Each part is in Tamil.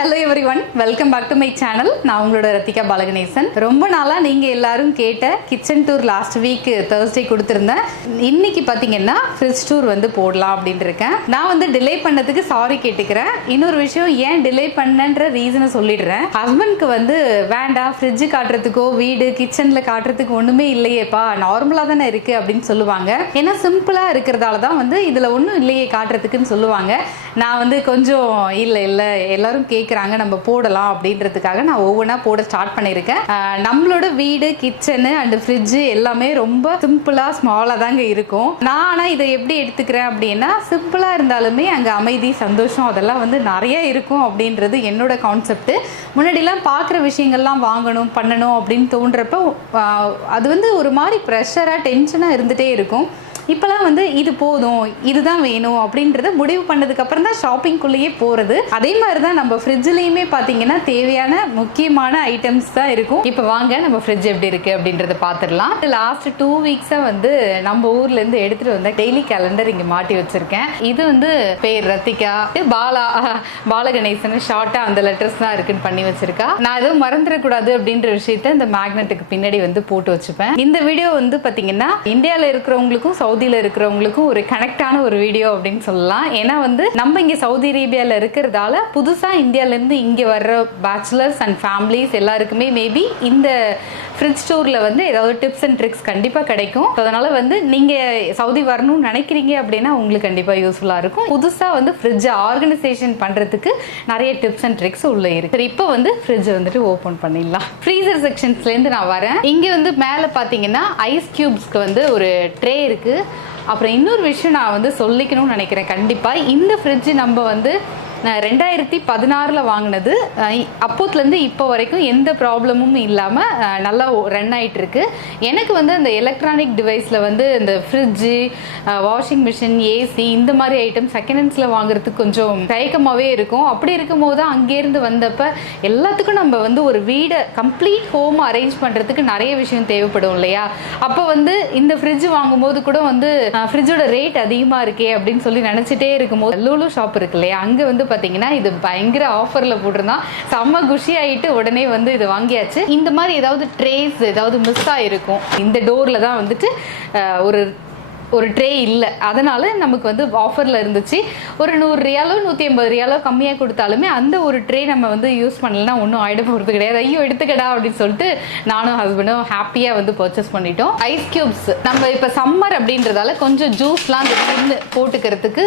Hello everyone, welcome back to my channel. நான் உங்களோட ரத்திகா பாலகணேசன். ரொம்ப நாளாக நீங்கள் எல்லாரும் கேட்ட kitchen tour last week Thursday கொடுத்துருந்தேன். இன்னைக்கு பார்த்தீங்கன்னா ஃப்ரிட்ஜ் டூர் வந்து போடலாம் அப்படின்ட்டு இருக்கேன். நான் வந்து டிலே பண்ணதுக்கு சாரி கேட்டுக்கிறேன். இன்னொரு விஷயம், ஏன் டிலே பண்ணன்ற ரீசனை சொல்லிடுறேன். ஹஸ்பண்ட்க்கு வந்து வேண்டாம், ஃப்ரிட்ஜ் காட்டுறதுக்கோ வீடு கிச்சனில் காட்டுறதுக்கு ஒன்றுமே இல்லையேப்பா, நார்மலாக தானே இருக்குது அப்படின்னு சொல்லுவாங்க. ஏன்னா சிம்பிளாக இருக்கிறதால தான் வந்து இதில் ஒன்றும் இல்லையே காட்டுறதுக்குன்னு சொல்லுவாங்க. நான் வந்து கொஞ்சம் இல்லை எல்லாரும் கேட்குறாங்க நம்ம போடலாம் அப்படின்றதுக்காக நான் ஒவ்வொன்றா போட ஸ்டார்ட் பண்ணியிருக்கேன். நம்மளோட வீடு கிச்சனு அண்ட் ஃப்ரிட்ஜு எல்லாமே ரொம்ப சிம்பிளாக ஸ்மாலாக தாங்க இருக்கும். நான் ஆனால் இதை எப்படி எடுத்துக்கிறேன் அப்படின்னா, சிம்பிளாக இருந்தாலுமே அங்கே அமைதி சந்தோஷம் அதெல்லாம் வந்து நிறைய இருக்கும் அப்படின்றது என்னோட கான்செப்ட். முன்னாடிலாம் பார்க்குற விஷயங்கள்லாம் வாங்கணும் பண்ணணும் அப்படின்னு தோன்றப்போ அது வந்து ஒரு மாதிரி ப்ரெஷராக டென்ஷனாக இருந்துகிட்டே இருக்கும். இப்போலாம் வந்து இது போதும், இதுதான் வேணும் அப்படின்றத முடிவு பண்ணதுக்கு அப்புறம் தான் ஷாப்பிங்குள்ளேயே போகிறது. அதே மாதிரி தான் நம்ம ஃப்ரிட்ஜ்லேயுமே பார்த்தீங்கன்னா தேவையான முக்கியமான ஐட்டம்ஸ் தான் இருக்கும். இப்போ வாங்க நம்ம ஃப்ரிட்ஜ் எப்படி இருக்குது அப்படின்றத பார்த்துடலாம். லாஸ்ட் 2 வீக்ஸாக வந்து நம்ம ஊர்லேருந்து எடுத்துகிட்டு வந்த டெய்லி கேலண்டர் இங்கே மாட்டி வச்சுருக்கேன். இது வந்து பேர் ரத்திகா, பாலகணேசன் ஷார்ட்டாக அந்த லெட்டர்ஸ் தான் இருக்குன்னு பண்ணி வச்சிருக்கா. நான் எதுவும் மறந்துடக்கூடாது அப்படின்ற விஷயத்த இந்த மேக்னெட்டுக்கு பின்னாடி வந்து போட்டு வச்சுப்பேன். இந்த வீடியோ வந்து பார்த்தீங்கன்னா இந்தியாவில் இருக்கிறவங்களுக்கும் சவுதியில் இருக்கிறவங்களுக்கும் ஒரு கனெக்டான ஒரு வீடியோ அப்படின்னு சொல்லலாம். ஏன்னா வந்து நம்ம இங்கே சவுதி அரேபியாவில் இருக்கிறதால புதுசாக இந்தியாவிலேருந்து இங்கே வர்ற பேச்சுலர்ஸ் அண்ட் ஃபேமிலிஸ் எல்லாருக்குமே மேபி இந்த ஃப்ரிட்ஜ் ஸ்டோரில் வந்து ஏதாவது டிப்ஸ் அண்ட் ட்ரிக்ஸ் கண்டிப்பாக கிடைக்கும். அதனால வந்து நீங்கள் சவுதி வரணும்னு நினைக்கிறீங்க அப்படின்னா உங்களுக்கு கண்டிப்பாக யூஸ்ஃபுல்லாக இருக்கும். புதுசாக வந்து ஃப்ரிட்ஜை ஆர்கனைசேஷன் பண்ணுறதுக்கு நிறைய டிப்ஸ் அண்ட் ட்ரிக்ஸ் உள்ளே இருக்கு. சரி, இப்போ வந்து ஃப்ரிட்ஜை வந்துட்டு ஓப்பன் பண்ணிடலாம். ஃப்ரீசர் செக்ஷன்ஸ்லேருந்து நான் வரேன். இங்கே வந்து மேலே பார்த்தீங்கன்னா ஐஸ் கியூப்ஸ்க்கு வந்து ஒரு ட்ரே இருக்குது. அப்புறம் இன்னொரு விஷயம் நான் வந்து சொல்லிக்கணும்னு நினைக்கிறேன். கண்டிப்பாக இந்த ஃப்ரிட்ஜ் நம்ம வந்து 2016 வாங்கினது. அப்போத்துலேருந்து இப்போ வரைக்கும் எந்த ப்ராப்ளமும் இல்லாமல் நல்லா ரன் ஆகிட்டு இருக்கு. எனக்கு வந்து அந்த எலக்ட்ரானிக் டிவைஸில் வந்து இந்த ஃப்ரிட்ஜு, வாஷிங் மிஷின், ஏசி இந்த மாதிரி ஐட்டம் செகண்ட் ஹேண்ட்ஸில் வாங்குறதுக்கு கொஞ்சம் தயக்கமாகவே இருக்கும். அப்படி இருக்கும் போது தான் அங்கேருந்து வந்தப்போ எல்லாத்துக்கும் நம்ம வந்து ஒரு வீடை கம்ப்ளீட் ஹோம் அரேஞ்ச் பண்ணுறதுக்கு நிறைய விஷயம் தேவைப்படும் இல்லையா. அப்போ வந்து இந்த ஃப்ரிட்ஜ் வாங்கும்போது கூட வந்து ஃப்ரிட்ஜோட ரேட் அதிகமாக இருக்கே அப்படின்னு சொல்லி நினச்சிட்டே இருக்கும்போது லூலு ஷாப் இருக்கு இல்லையா, அங்கே வந்து பார்த்தீங்கன்னா இது பயங்கர ஆஃபரில் போட்டிருந்தான். செம்ம குஷி ஆகிட்டு உடனே வந்து இது வாங்கியாச்சு. இந்த மாதிரி ஏதாவது ட்ரேஸ் ஏதாவது மிஸ் ஆகிருக்கும். இந்த டோரில் தான் வந்துட்டு ஒரு ட்ரே இல்லை, அதனால் நமக்கு வந்து ஆஃபரில் இருந்துச்சு. ஒரு 100 ரியாலோ 150 ரியாலோ கம்மியாக கொடுத்தாலுமே அந்த ஒரு ட்ரே நம்ம வந்து யூஸ் பண்ணலன்னா ஒன்றும் ஆகிட போகிறது கிடையாது. ஐயோ எடுத்துக்கடா அப்படின்னு சொல்லிட்டு நானும் ஹஸ்பண்டும் ஹாப்பியாக வந்து பர்ச்சேஸ் பண்ணிட்டோம். ஐஸ் கியூப்ஸ் நம்ம இப்போ சம்மர் அப்படின்றதால கொஞ்சம் ஜூஸ்லாம் திடீர்னு போட்டுக்கிறதுக்கு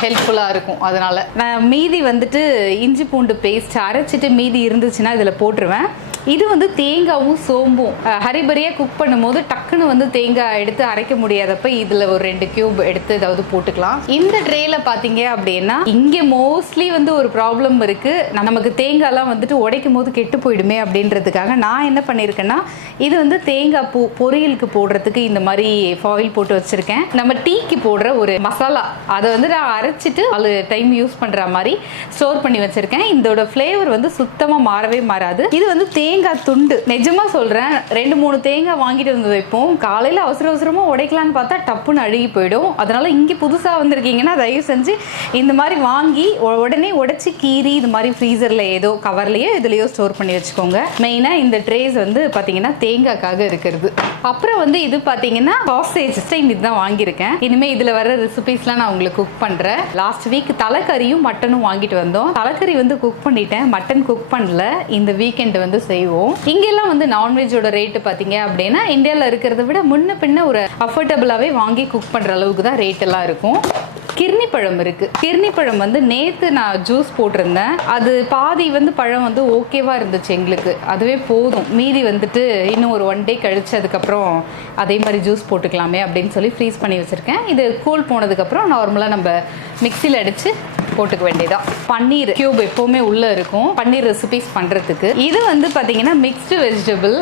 ஹெல்ப்ஃபுல்லாக இருக்கும். அதனால் நான் மீதி வந்துட்டு இஞ்சி பூண்டு பேஸ்ட் அரைச்சிட்டு மீதி இருந்துச்சுன்னா இதில் போட்டுருவேன். இது வந்து தேங்காவும் சோம்பும் ஹரிபரியாக குக் பண்ணும்போது டக்குன்னு வந்து தேங்காய் எடுத்து அரைக்க முடியாதப்ப இதில் ஒரு 2 கியூப் எடுத்து ஏதாவது போட்டுக்கலாம். இந்த ட்ரேல பார்த்தீங்க அப்படின்னா இங்கே மோஸ்ட்லி வந்து ஒரு ப்ராப்ளம் இருக்குது. நமக்கு தேங்காய்லாம் வந்துட்டு உடைக்கும் போது கெட்டு போயிடுமே அப்படின்றதுக்காக நான் என்ன பண்ணியிருக்கேன்னா, இது வந்து தேங்காய் பூ பொரியலுக்கு போடுறதுக்கு இந்த மாதிரி ஃபாயில் போட்டு வச்சுருக்கேன். நம்ம டீக்கு போடுற ஒரு மசாலா, அதை வந்து நான் அரைச்சிட்டு அது டைம் யூஸ் பண்ணுற மாதிரி ஸ்டோர் பண்ணி வச்சுருக்கேன். இதோட ஃப்ளேவர் வந்து சுத்தமாக மாறவே மாறாது. இது வந்து தேங்காய் துண்டு, நிஜமா சொல்றேன், 2-3 தேங்காய் வாங்கிட்டு வந்து வைப்போம். காலையில அவசரமா உடைக்கலான்னு பார்த்தா டப்புன்னு அழுகி போயிடும். அதனால இங்க புதுசா வந்திருக்கீங்கன்னா தயவு செஞ்சு இந்த மாதிரி வாங்கி உடனே உடைச்சு கீறி இது மாதிரி ஃப்ரீசர்ல ஏதோ கவர்லயோ இதுலயோ ஸ்டோர் பண்ணி வச்சுக்கோங்க. மெயினா இந்த ட்ரேஸ் வந்து பாத்தீங்கன்னா தேங்காய்க்காக இருக்கிறது. அப்புறம் வந்து இது பாத்தீங்கன்னா சாசேஜ் டைம் இதுதான் வாங்கியிருக்கேன். இனிமே இதுல வர ரெசிபிஸ்லாம் நான் உங்களுக்கு குக் பண்றேன். லாஸ்ட் வீக் தலைக்கறியும் மட்டனும் வாங்கிட்டு வந்தோம். தலைக்கறி வந்து குக் பண்ணிட்டேன், மட்டன் குக் பண்ணல. இந்த வீக்கெண்ட் வந்து செய்வோம். இங்கெல்லாம் வந்து நான்வெஜோட ரேட்டு பார்த்தீங்க அப்படின்னா இந்தியாவில் இருக்கிறத விட முன்ன பின்ன ஒரு அஃபோர்டபுளாகவே வாங்கி குக் பண்ணுற அளவுக்கு தான் ரேட் எல்லாம் இருக்கும். கிர்னி பழம் இருக்கு. கிர்னி பழம் வந்து நேற்று நான் ஜூஸ் போட்டிருந்தேன். அது பாதி வந்து பழம் வந்து ஓகேவா இருந்துச்சு எங்களுக்கு, அதுவே போதும். மீதி வந்துட்டு இன்னும் ஒரு 1 டே கழிச்சு அதுக்கப்புறம் அதே மாதிரி ஜூஸ் போட்டுக்கலாமே அப்படின்னு சொல்லி ஃப்ரீஸ் பண்ணி வச்சிருக்கேன். இது கூல் போனதுக்கப்புறம் நார்மலாக நம்ம மிக்சியில் அடிச்சு போட்டுக்க வேண்டியதான். பன்னீர் கியூப் எப்போவுமே உள்ளே இருக்கும் பன்னீர் ரெசிபிஸ் பண்ணுறதுக்கு. இது வந்து பார்த்தீங்கன்னா மிக்ஸ்டு வெஜிடபிள்.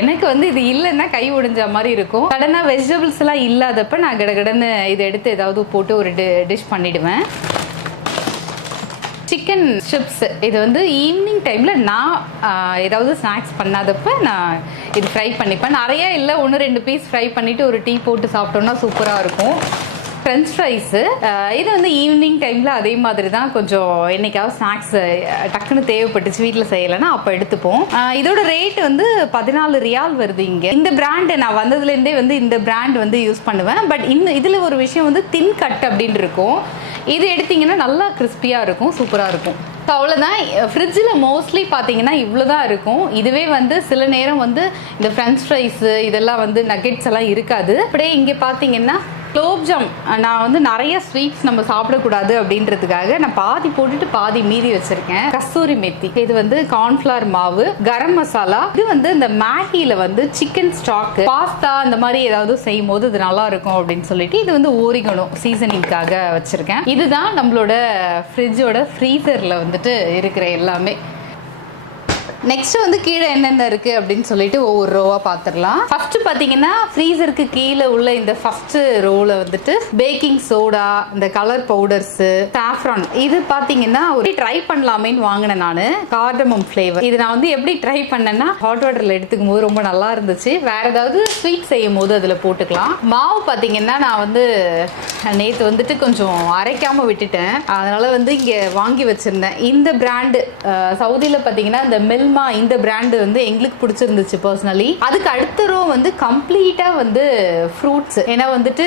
எனக்கு வந்து இது இல்லைன்னா கை ஒடிஞ்ச மாதிரி இருக்கும். சடனாக வெஜிடபிள்ஸ் எல்லாம் இல்லாதப்ப நான் கடகடன்னு இதை எடுத்து ஏதாவது போட்டு ஒரு டிஷ் பண்ணிடுவேன். சிக்கன் சிப்ஸ் இது வந்து ஈவினிங் டைமில் நான் ஏதாவது ஸ்நாக்ஸ் பண்ணாதப்ப நான் இது ஃப்ரை பண்ணிப்பேன். நிறைய இல்லை, 1-2 பீஸ் ஃப்ரை பண்ணிவிட்டு ஒரு டீ போட்டு சாப்பிட்டோன்னா சூப்பராக இருக்கும். French fries. இது வந்து ஈவினிங் டைமில் அதே மாதிரி தான், கொஞ்சம் என்னைக்காவது ஸ்நாக்ஸ் டக்குன்னு தேவைப்பட்டுச்சு வீட்டில் செய்யலைன்னா அப்போ எடுத்துப்போம். இதோட ரேட் வந்து 14 ரியால் வருது இங்கே. இந்த பிராண்டு நான் வந்ததுலேருந்தே வந்து இந்த பிராண்ட் வந்து யூஸ் பண்ணுவேன். பட் இதில் ஒரு விஷயம் வந்து தின் கட் அப்படின்னு இருக்கும். இது எடுத்திங்கன்னா நல்லா கிறிஸ்பியாக இருக்கும், சூப்பராக இருக்கும். ஸோ அவ்வளோதான். ஃப்ரிட்ஜில் மோஸ்ட்லி பார்த்தீங்கன்னா இவ்வளோ தான் இருக்கும். இதுவே வந்து சில நேரம் வந்து இந்த ஃப்ரெஞ்ச் ஃப்ரைஸு இதெல்லாம் வந்து நக்கெட்ஸ் எல்லாம் இருக்காது. அப்படியே இங்கே பார்த்தீங்கன்னா குலோப்ஜாம், நான் வந்து நிறைய ஸ்வீட்ஸ் நம்ம சாப்பிடக்கூடாது அப்படின்றதுக்காக நான் பாதி போட்டுட்டு பாதி மீதி வச்சிருக்கேன். கஸ்தூரி மெத்தி, இது வந்து கார்ன்ஃப்ளவர் மாவு, கரம் மசாலா, இது வந்து இந்த மேகியில் வந்து சிக்கன் ஸ்டாக், பாஸ்தா இந்த மாதிரி ஏதாவது செய்யும் போது இது நல்லா இருக்கும் அப்படின்னு சொல்லிட்டு இது வந்து ஓரிகனோ சீசனிங்காக வச்சிருக்கேன். இதுதான் நம்மளோட ஃப்ரிட்ஜோட ஃப்ரீசரில் வந்துட்டு இருக்கிற எல்லாமே. நெக்ஸ்ட் வந்து கீழே என்னென்ன இருக்கு அப்படின்னு சொல்லிட்டு ஒவ்வொரு ரோவா பார்த்துடலாம். ஃபர்ஸ்ட் பார்த்தீங்கன்னா ஃப்ரீசருக்கு கீழே உள்ள இந்த ஃபர்ஸ்ட் ரோல வந்துட்டு பேக்கிங் சோடா, இந்த கலர் பவுடர்ஸ், சாஃப்ரான், இது பார்த்தீங்கன்னா ஒரு ட்ரை பண்ணலாமேன்னு வாங்கினேன் நான். கார்டமம் ஃப்ளேவர் இது நான் வந்து எப்படி ட்ரை பண்ணேன்னா ஹாட் வாட்டரில் எடுத்துக்கும் போது ரொம்ப நல்லா இருந்துச்சு. வேற ஏதாவது ஸ்வீட் செய்யும் போது அதில் போட்டுக்கலாம். மாவு பார்த்தீங்கன்னா நான் வந்து நேற்று வந்துட்டு கொஞ்சம் அரைக்காம விட்டுட்டேன், அதனால வந்து இங்கே வாங்கி வச்சிருந்தேன். இந்த பிராண்டு சவுதியில் பார்த்தீங்கன்னா இந்த மில் இந்த பிராண்ட் வந்து எங்களுக்கு பிடிச்சிருந்துச்சு பர்சனலி. அதுக்கு அடுத்த ரோ வந்து கம்ப்ளீட்டா வந்து ஃப்ரூட்ஸ். ஏன்னா வந்துட்டு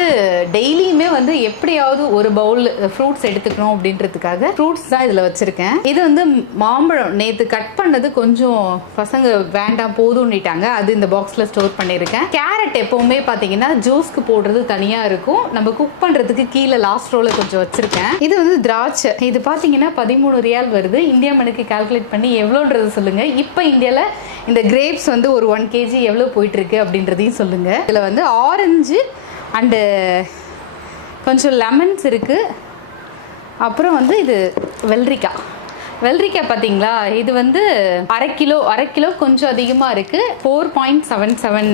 டெய்லியுமே வந்து எப்படியாவது ஒரு பவுல் ஃப்ரூட்ஸ் எடுத்துக்கணும் அப்படின்றதுக்காக ஃப்ரூட்ஸ் தான் இதுல வச்சிருக்கேன். இது வந்து மாம்பழம் நேத்து கட் பண்ணது கொஞ்சம் பசங்க வேண்டாம் போதும்னுட்டாங்க, அது இந்த பாக்ஸ்ல ஸ்டோர் பண்ணிருக்கேன். கேரட் எப்பவுமே பாத்தீங்கன்னா ஜூஸ்க்கு போடுறது தனியா இருக்கும், நம்ம குக் பண்றதுக்கு கீழே லாஸ்ட் ரோல கொஞ்சம் வச்சிருக்கேன். இது வந்து திராட்சை, இது பாத்தீங்கன்னா 13 ரியால் வருது. இந்தியா மணிக்கு கால்குலேட் பண்ணி எவ்வளோன்றது சொல்லுங்க. இப்போ இந்தியாவில் இந்த கிரேப்ஸ் வந்து ஒரு 1 kg எவ்வளோ போயிட்டுருக்கு அப்படின்றதையும் சொல்லுங்கள். இதில் வந்து ஆரஞ்சு அண்டு கொஞ்சம் லெமன்ஸ் இருக்குது. அப்புறம் வந்து இது வெள்ளரிக்காய் பார்த்தீங்களா, இது வந்து அரை கிலோ கொஞ்சம் அதிகமாக இருக்குது. 4.77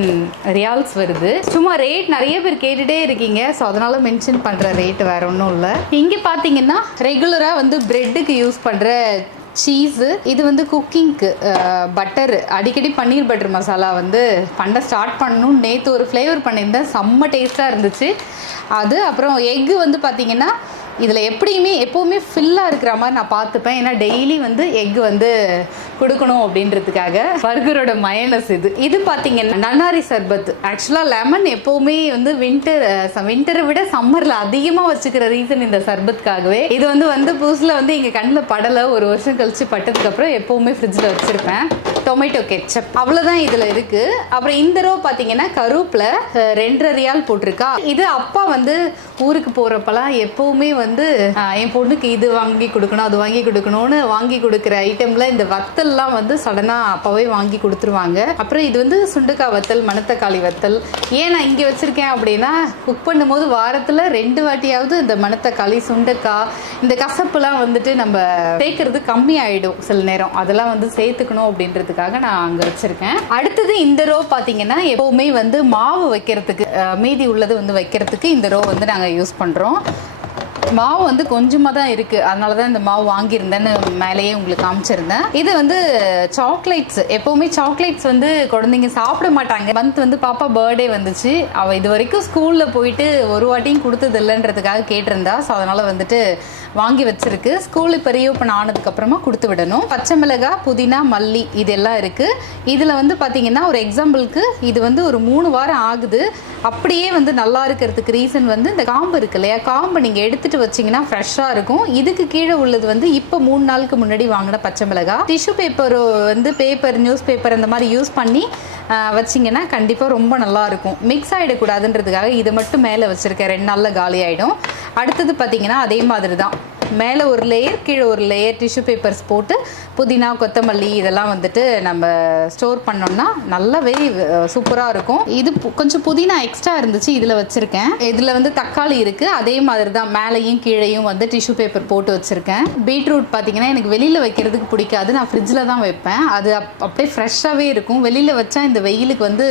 ரியால்ஸ் வருது. சும்மா ரேட் நிறைய பேர் கேட்டுகிட்டே இருக்கீங்க, ஸோ அதனால் மென்ஷன் பண்ணுற ரேட் வேறு ஒன்றும் இல்லை. இங்கே பார்த்தீங்கன்னா ரெகுலராக வந்து ப்ரெட்டுக்கு யூஸ் பண்ணுற சீஸு, இது வந்து குக்கிங்க்கு பட்டர், அடிக்கடி பன்னீர் பட்டர் மசாலா வந்து பண்ண ஸ்டார்ட் பண்ணணும். நேற்று ஒரு ஃப்ளேவர் பண்ணியிருந்தேன், செம்ம டேஸ்ட்டாக இருந்துச்சு அது. அப்புறம் எக்கு வந்து பார்த்தீங்கன்னா இதில் எப்போவுமே ஃபில்லாக இருக்கிற மாதிரி நான் பார்த்துப்பேன், ஏன்னா டெய்லி வந்து எக் வந்து கொடுக்கணும் அப்படின்றதுக்காக. பர்கரோட மயனஸ் இது பார்த்தீங்கன்னா நன்னாரி சர்பத். ஆக்சுவலாக லெமன் எப்போவுமே வந்து வின்டரை விட சம்மரில் அதிகமாக வச்சுக்கிற ரீசன் இந்த சர்பத்துக்காகவே. இது வந்து புதுசில் வந்து எங்கள் கண்ணில் படலை, ஒரு வருஷம் கழிச்சு பட்டதுக்கப்புறம் எப்போவுமே ஃப்ரிட்ஜில் வச்சுருப்பேன். டொமேட்டோ கெச்சப் அவ்வளோதான் இதில் இருக்குது. அப்புறம் இந்த ரோ பார்த்தீங்கன்னா கருவேப்பிலை 2.5 ரியால் போட்டிருக்கா. இது அப்பா வந்து ஊருக்கு போகிறப்பெல்லாம் எப்போவுமே வந்து என் பொண்ணுக்கு இது வாங்கி கொடுக்கணும் அது வாங்கி கொடுக்கணும்னு வாங்கி கொடுக்குற ஐட்டம்ல இந்த வத்தல்லாம் வந்து சடனாக அப்பாவே வாங்கி கொடுத்துருவாங்க. அப்புறம் இது வந்து சுண்டக்காய் வத்தல், மணத்தக்காளி வத்தல். ஏன் நான் இங்கே வச்சுருக்கேன் அப்படின்னா குக் பண்ணும்போது வாரத்தில் 2 வாட்டியாவது இந்த மணத்தக்காளி, சுண்டக்காய், இந்த கசப்புலாம் வந்துட்டு நம்ம சேர்க்கறது கம்மி ஆகிடும் சில நேரம், அதெல்லாம் வந்து சேர்த்துக்கணும் அப்படின்றதுக்காக நான் அங்கே வச்சுருக்கேன். அடுத்தது இந்த ரோ பார்த்தீங்கன்னா எப்போவுமே வந்து மாவு வைக்கிறதுக்கு, மீதி உள்ளது வந்து வைக்கிறதுக்கு இந்த ரோ வந்து நாங்கள் யூஸ் பண்ணுறோம். மாவு வந்து கொஞ்சமாக தான் இருக்குது, அதனால தான் இந்த மாவு வாங்கியிருந்தேன்னு மேலேயே உங்களுக்கு காமிச்சிருந்தேன். இது வந்து சாக்லேட்ஸ். எப்போவுமே சாக்லேட்ஸ் வந்து குழந்தைங்க சாப்பிட மாட்டாங்க. வந்து பாப்பா பர்த்டே வந்துச்சு, அவள் இது வரைக்கும் ஸ்கூலில் போயிட்டு ஒரு வாட்டியும் கொடுத்தது இல்லைன்றதுக்காக கேட்டிருந்தா. ஸோ அதனால் வந்துட்டு வாங்கி வச்சிருக்கு. ஸ்கூல் இப்போ ரீஓப்பன் ஆனதுக்கப்புறமா கொடுத்து விடணும். பச்சை மிளகாய், புதினா, மல்லி இதெல்லாம் இருக்குது. இதில் வந்து பார்த்தீங்கன்னா ஒரு எக்ஸாம்பிளுக்கு இது வந்து ஒரு 3 வாரம் ஆகுது. அப்படியே வந்து நல்லா இருக்கிறதுக்கு ரீசன் வந்து இந்த காம்பு இருக்கு இல்லையா, காம்பு நீங்கள் எடுத்துகிட்டு வச்சிங்கன்னா ஃப்ரெஷ்ஷாக இருக்கும். இதுக்கு கீழே உள்ளது வந்து இப்போ 3 நாளுக்கு முன்னாடி வாங்கின பச்சை மிளகாய். டிஷ்யூ பேப்பர் வந்து நியூஸ் பேப்பர் அந்த மாதிரி யூஸ் பண்ணி வச்சிங்கன்னா கண்டிப்பாக ரொம்ப நல்லாயிருக்கும். மிக்ஸ் ஆகிடக்கூடாதுன்றதுக்காக இதை மட்டும் மேலே வச்சுருக்கேன், 2 நாளில் காலி ஆகிடும். அடுத்தது பார்த்தீங்கன்னா அதே மாதிரி தான், மேலே ஒரு லேயர் கீழே ஒரு லேயர் டிஷ்யூ பேப்பர்ஸ் போட்டு புதினா, கொத்தமல்லி இதெல்லாம் வந்துட்டு நம்ம ஸ்டோர் பண்ணோம்னா நல்லாவே சூப்பராக இருக்கும். இது கொஞ்சம் புதினா எக்ஸ்ட்ரா இருந்துச்சு, இதில் வச்சுருக்கேன். இதில் வந்து தக்காளி இருக்குது, அதே மாதிரி தான் மேலேயும் கீழேயும் வந்து டிஷ்யூ பேப்பர் போட்டு வச்சுருக்கேன். பீட்ரூட் பார்த்தீங்கன்னா எனக்கு வெளியில் வைக்கிறதுக்கு பிடிக்காது, நான் ஃப்ரிட்ஜில் தான் வைப்பேன். அது அப்படியே ஃப்ரெஷ்ஷாகவே இருக்கும். வெளியில் வச்சா இந்த வெயிலுக்கு வந்து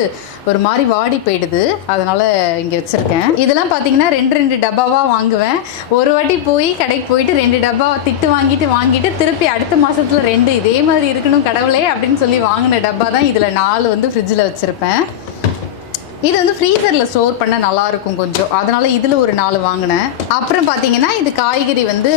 ஒரு மாதிரி வாடி போயிடுது, அதனால் இங்கே வச்சுருக்கேன். இதெல்லாம் பார்த்தீங்கன்னா 2 டப்பாவாக வாங்குவேன். ஒரு வாட்டி போய் கடைக்கு போயிட்டு 2 டப்பா திட்டு வாங்கிட்டு திருப்பி அடுத்த மாதத்தில் 2 இதே மாதிரி இருக்கணும் கடவுளே அப்படின்னு சொல்லி வாங்கின டப்பா தான். இதில் 4 வந்து ஃப்ரிட்ஜில் வச்சுருப்பேன். இது வந்து ஃப்ரீசரில் ஸ்டோர் பண்ண நல்லாயிருக்கும் கொஞ்சம், அதனால் இதில் ஒரு 4 வாங்கினேன். அப்புறம் பார்த்தீங்கன்னா இது காய்கறி வந்து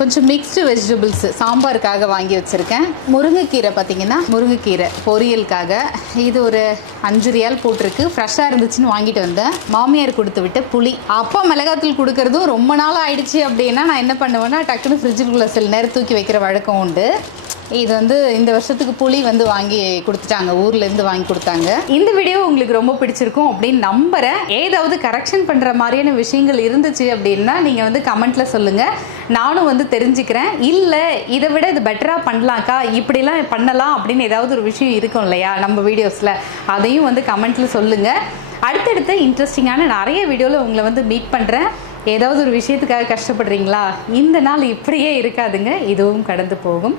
கொஞ்சம் மிக்ஸ்டு வெஜிடபிள்ஸ் சாம்பாருக்காக வாங்கி வச்சுருக்கேன். முருங்கைக்கீரை பார்த்தீங்கன்னா முருங்கைக்கீரை பொரியலுக்காக இது ஒரு 5 ரியால் போட்டிருக்கு. ஃப்ரெஷ்ஷாக இருந்துச்சுன்னு வாங்கிட்டு வந்தேன். மாமியார் கொடுத்து விட்ட புளி. அப்பா மிளகாத்தூள் கொடுக்கறதும் ரொம்ப நாள் ஆயிடுச்சு அப்படின்னா நான் என்ன பண்ணுவேன்னா டக்குன்னு ஃப்ரிட்ஜுக்குள்ளே சில நேரம் தூக்கி வைக்கிற வழக்கம் உண்டு. இது வந்து இந்த வருஷத்துக்கு புளி வந்து வாங்கி கொடுத்துட்டாங்க, ஊர்லேருந்து வாங்கி கொடுத்தாங்க. இந்த வீடியோ உங்களுக்கு ரொம்ப பிடிச்சிருக்கும் அப்படின்னு நம்புகிறேன். ஏதாவது கரெக்ஷன் பண்ணுற மாதிரியான விஷயங்கள் இருந்துச்சு அப்படின்னா நீங்கள் வந்து கமெண்ட்டில் சொல்லுங்கள், நானும் வந்து தெரிஞ்சுக்கிறேன். இல்லை இதை விட இது பெட்டராக பண்ணலாம்க்கா, இப்படிலாம் பண்ணலாம் அப்படின்னு ஏதாவது ஒரு விஷயம் இருக்கும் இல்லையா நம்ம வீடியோஸில், அதையும் வந்து கமெண்ட்டில் சொல்லுங்கள். அடுத்தடுத்த இன்ட்ரெஸ்டிங்கான நிறைய வீடியோவில் உங்களை வந்து மீட் பண்ணுறேன். ஏதாவது ஒரு விஷயத்துக்காக கஷ்டப்படுறீங்களா? இந்த நாள் இப்படியே இருக்காதுங்க, இதுவும் கடந்து போகும்.